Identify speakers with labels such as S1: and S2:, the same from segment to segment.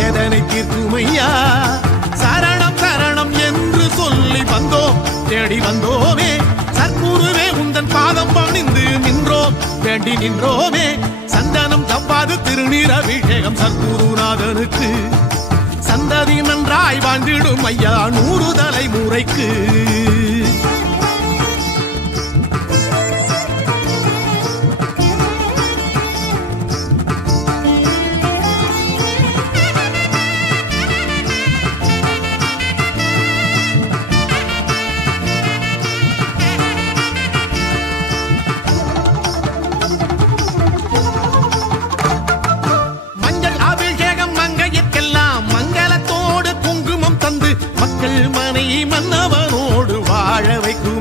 S1: வேதனை தீர்க்கும் ஐயா சரணம் சரணம் என்று சொல்லி வந்தோம். தேடி வந்தோமே. சர்க்குருவே உந்தன் பாதம் பணிந்து நின்றோம். வேண்டி நின்றோமே. சந்தனம் தப்பாது திருநீர் அபிஷேகம் சர்க்குருநாதனுக்கு. சந்ததி நன்றாய் வாழ்ந்திடும் ஐயா நூறு தலைமுறைக்கு.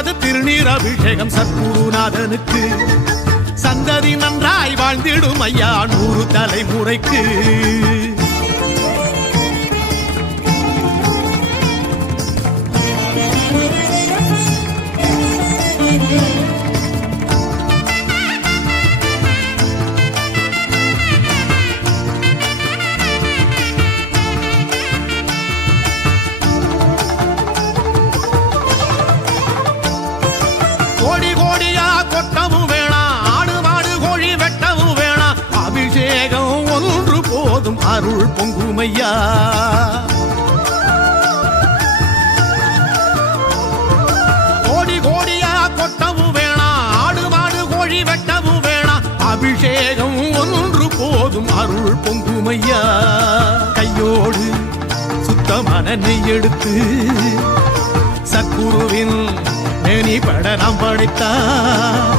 S1: சந்தனம் திருநீர் அபிஷேகம் சத்குருநாதனுக்கு. சந்ததி நன்றாய் வாழ்ந்திடும் ஐயா நூறு தலைமுறைக்கு. பொங்குமையா கோடி கோடியா கொட்டவும் வேணாம் ஆடு மாடு கோழி வெட்டவும் வேணாம் அபிஷேகம் ஒன்று போதும் அருள் பொங்குமையா? கையோடு சுத்தமான நெய் எடுத்து சக்குருவின் மேனி பட நாம் படைத்தான்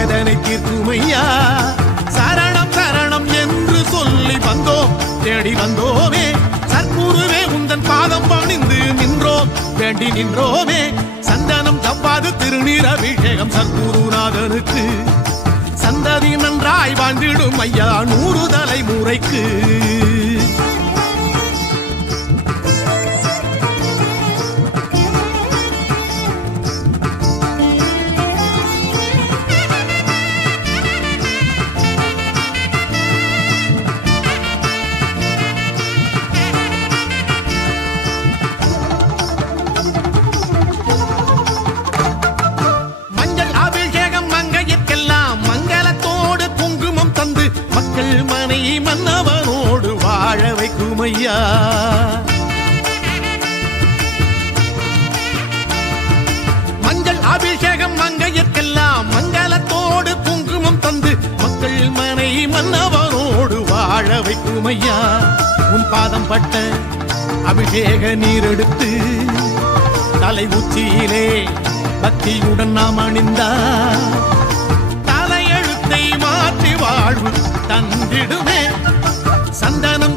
S1: வேதனை தீர்க்கும் ஐயா சரணம் சரணம் என்று சொல்லி வந்தோம் தேடி வந்தோமே. சர்க்குருவே உந்தன் பாதம் பணிந்து நின்றோம் வேண்டி நின்றோமே. சந்தனம் தப்பாது திருநீர் அபிஷேகம் சர்க்குருநாதனுக்கு. சந்ததி நன்றாய் வாழ்ந்திடும் ஐயா நூறு தலைமுறைக்கு. மஞ்சள் அபிஷேகம் மங்கையற்கெல்லாம் மங்களத்தோடு குங்குமம் தந்து மக்கள் மனை மன்னவனோடு வாழ வைக்கும் ஐயா உன் பாதம் பட்ட அபிஷேக நீர் எடுத்து தலை உச்சியிலே பக்தியுடன் நாம் அணிந்தா? தலையெழுத்தை மாற்றி வாழ்வு தந்திடுமே. சந்தனம்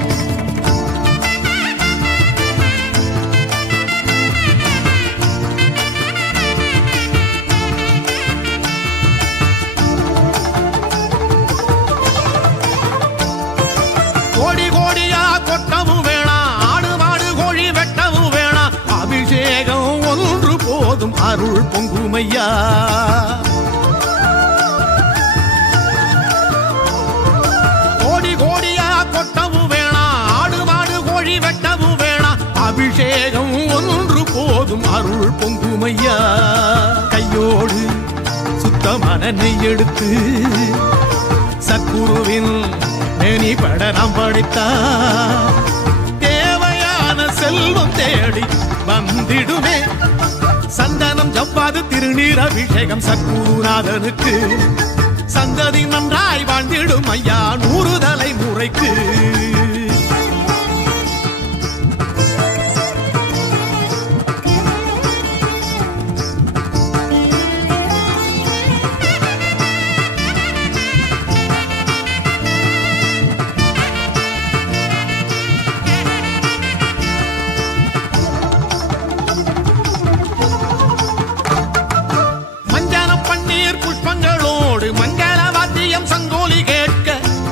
S1: ஐயா கோடி கோடியா கொட்டவும் வேணாம் ஆடு மாடு கோழி வெட்டவும் வேணாம் அபிஷேகம் ஒன்று போதும் அருள் பொங்குமையா? கையோடு சுத்தமான நெய் எடுத்து சத்குருவின் மேனி பட நாம் படைத்தார் செல்வம் தேடி வந்திடுமே. சந்தனம் ஜவ்வாது திருநீர் அபிஷேகம் சக்கூராதனுக்கு சந்ததி நன்றாய் வாழ்ந்திடும் ஐயா நூறு தலைமுறைக்கு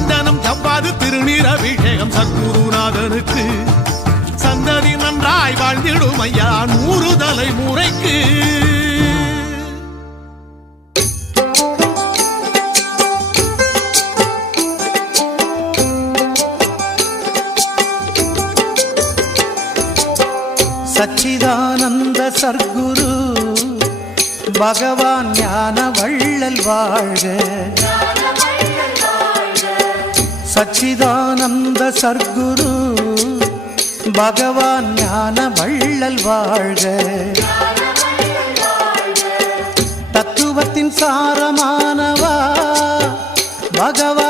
S1: சந்தனம் ஜவ்வாது திருநீர் அபிஷேகம் சத்குருநாதனுக்கு. சந்ததி நன்றாய் வாழ்ந்திடும் ஐயா நூறு தலைமுறைக்கு
S2: சச்சிதானந்த சர்க்குரு பகவான் ஞான வள்ளல் வாழ்க. சச்சிதானந்த சர்க்குரு பகவான் ஞான வள்ளல் வாழ்க. தத்துவத்தின் சாரமானவா பகவான்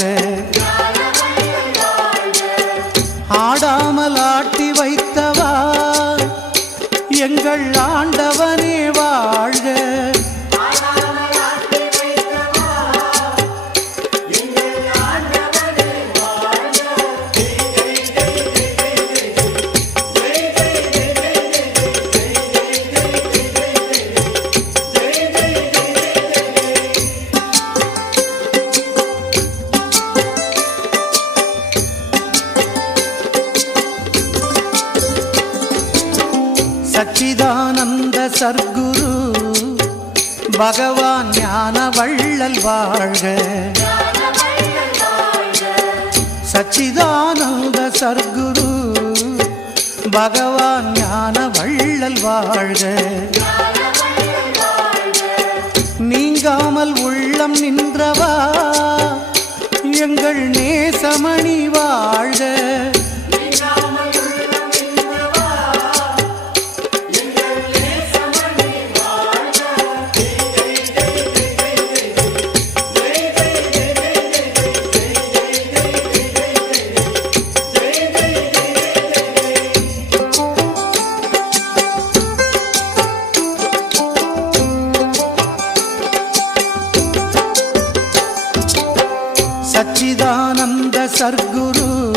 S2: வாழ்க ஆடாமல் பகவான் ஞான வள்ளல் வாழ்க. சச்சிதானந்த சர்க்குரு. பகவான் ஞான வள்ளல் வாழ்க. நீங்காமல் உள்ளம் நின்றவா. எங்கள் நேசமணி வாழ்க. சச்சிதானந்த சர்க்குரு.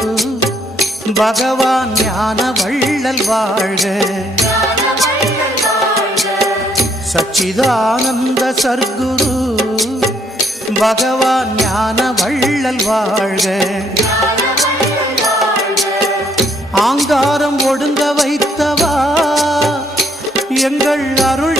S2: பகவான் ஞான வள்ளல் வாழ்க. சச்சிதானந்த சர்க்குரு. பகவான் ஞான வள்ளல் வாழ்க. ஆங்காரம் ஒடுங்க வைத்தவா. எங்கள் அருள்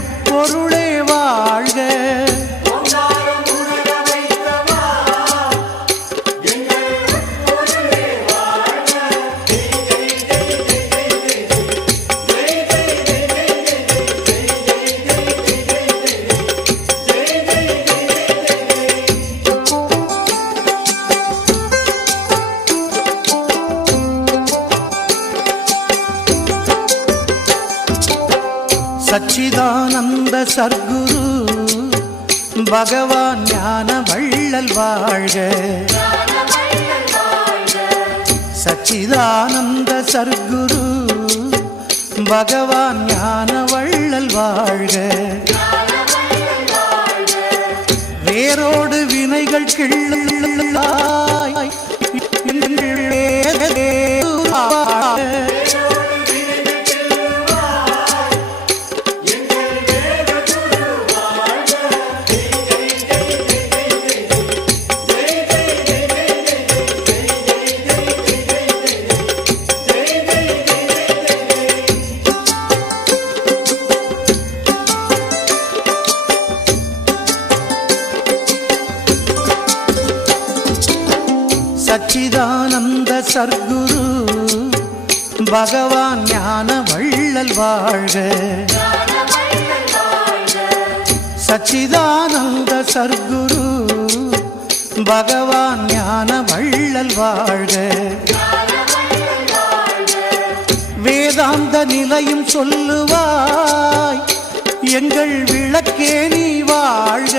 S2: பகவான் ஞான வள்ளல் வாழ்க. சச்சிதானந்த சர்க்குரு. பகவான் ஞான வள்ளல் வாழ்க. வேரோடு வினைகள் கிள்ளாய் வேதாந்த சொல்லுவாய் எங்கள் விளக்கே நீ வாழ்க.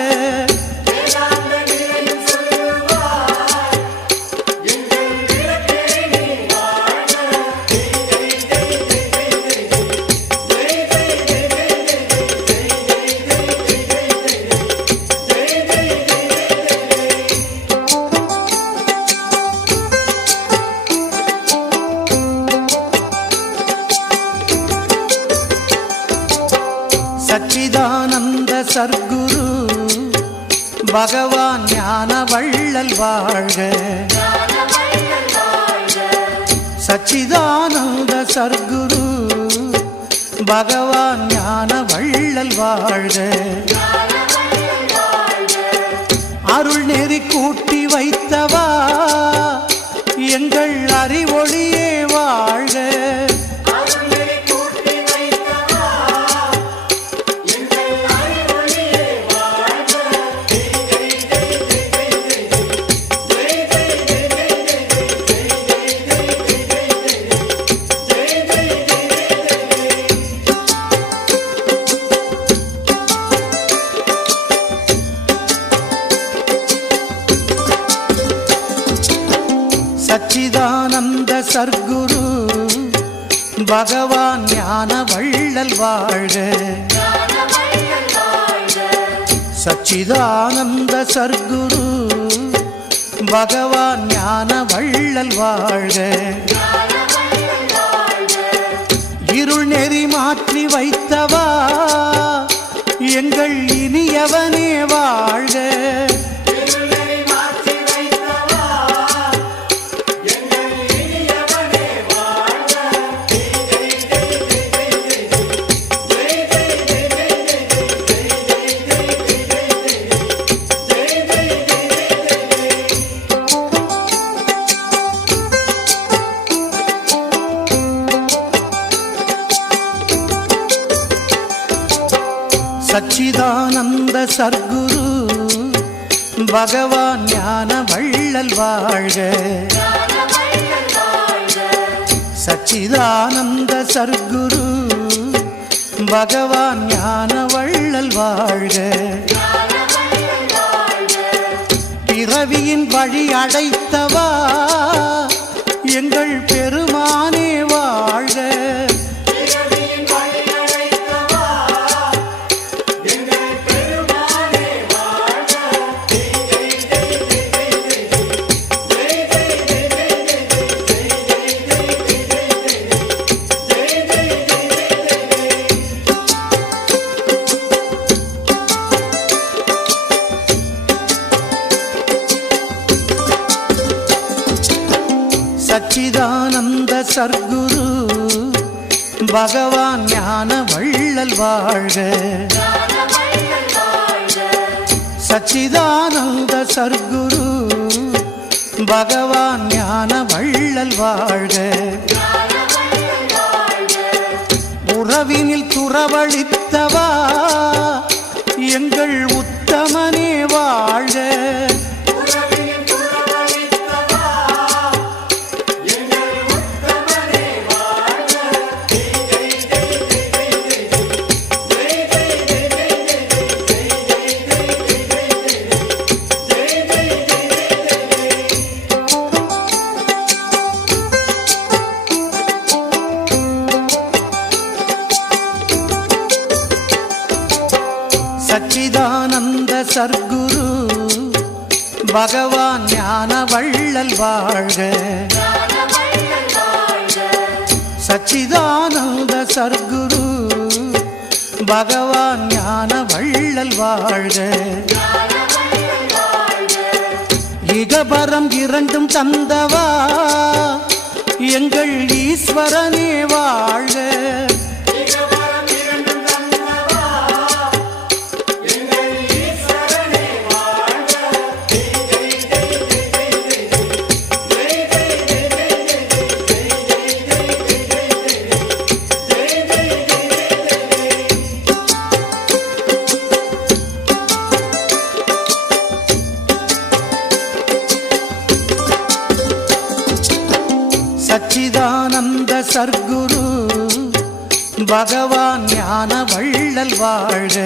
S2: சச்சிதானந்த சர்க்குரு. பகவான் ஞான வள்ளல் வாழ்க. அருள் நெறி கூட்டி வைத்தவா. எங்கள் அறிவொழியே சச்சிதானந்த சர்க்குரு. பகவான் ஞான வள்ளல் வாழ்க. சச்சிதானந்த சர்க்குரு. பகவான் ஞான வள்ளல் வாழ்க. இருள் நெறி மாற்றி வைத்தவா. எங்கள் இனியவனே வாழ்க. சச்சிதானந்த சர்க்குரு பகவான் ஞான வள்ளல் வாழ்க. சச்சிதானந்த சர்க்குரு பகவான் ஞான வள்ளல் வாழ்க. பிறவியின் வழி அடைத்தவா எங்கள் பெருமானே ஏகபரம் இரண்டும் தந்தவா? எங்கள் ஈஸ்வரனே வாழ்க. வாழ்க